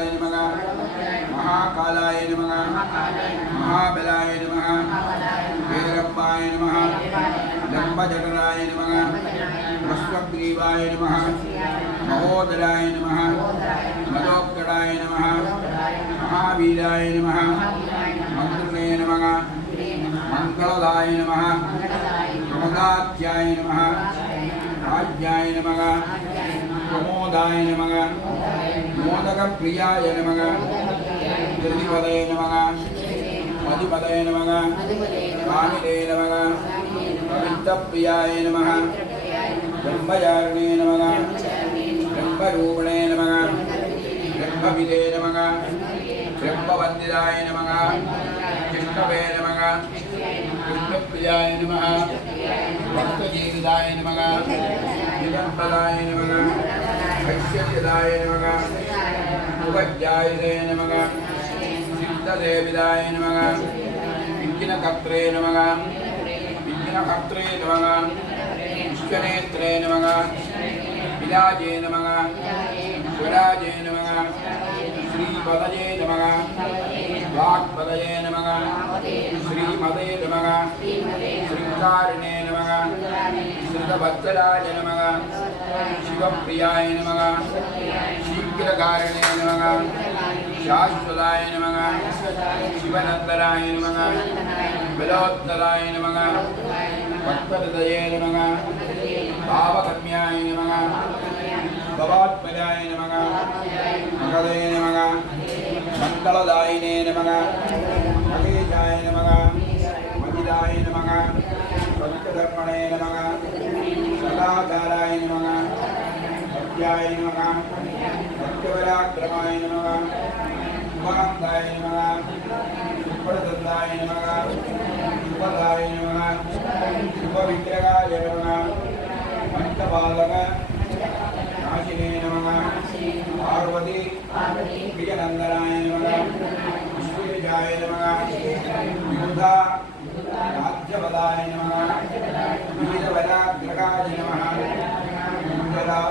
महाकालाय नमः महाकालाय नमः महाबलाय नमः वेदरम्बाय नमः लंबजठराय नमः वस्वग्रीवाय नमः महोदराय नमः मदोत्कटाय नमः महावीराय नमः मंत्रिणे नमः मंगलदाय नमः प्रमदात्याय नमः राज्याय नमः प्रमोदाय नमः मोदकप्रियाय नमः प्रतिपदे नमः अधिपदे नमः कामिने नमः पवित्रप्रियाय नमः ब्रह्मचारिणे नमः ब्रह्मरूपिणे नमः ब्रह्मविदे नमः ब्रह्मवन्दिताय नमः कृष्णवे नमः कृष्णप्रियाय नमः भक्तजीविताय नमः निरन्तराय नमः ऐश्वर्यदाय नमः उपज्यायते नमः सिद्धदेविदाय नमः विघ्नकर्त्रे नमः विघ्नकर्त्रे नमः विश्वनेत्रे नमः विराजे नमः स्वराजे नमः श्रीपदये नमः वाक्पदये नमः श्रीमदे नमः श्रीकारिणे नमः श्रीवत्सराय नमः शिवप्रियाय नमः शीघ्रकारिणे नमः शाश्वताय नमः शिवनन्दनाय नमः बलोत्तराय नमः भक्तहृदये नमः भावगम्याय नमः भवात्मजाय नमः मगधे नमः मङ्गलदायिने नमः महेशाय नमः मजिदाय नमः सत्यधर्मणे नमः सदाचाराय नमः सत्याय नमः सत्यपराक्रमाय नमः उपान्ताय नमः सुप्रदत्ताय नमः सुपदाय नमः शुभविग्रहाय नमः पंचपालक नाशिने नमः पार्वती प्रियनन्दनाय नमः विश्वेशाय नमः विबुधा राज्यपदाय नमः वीरवराग्रहाय नमः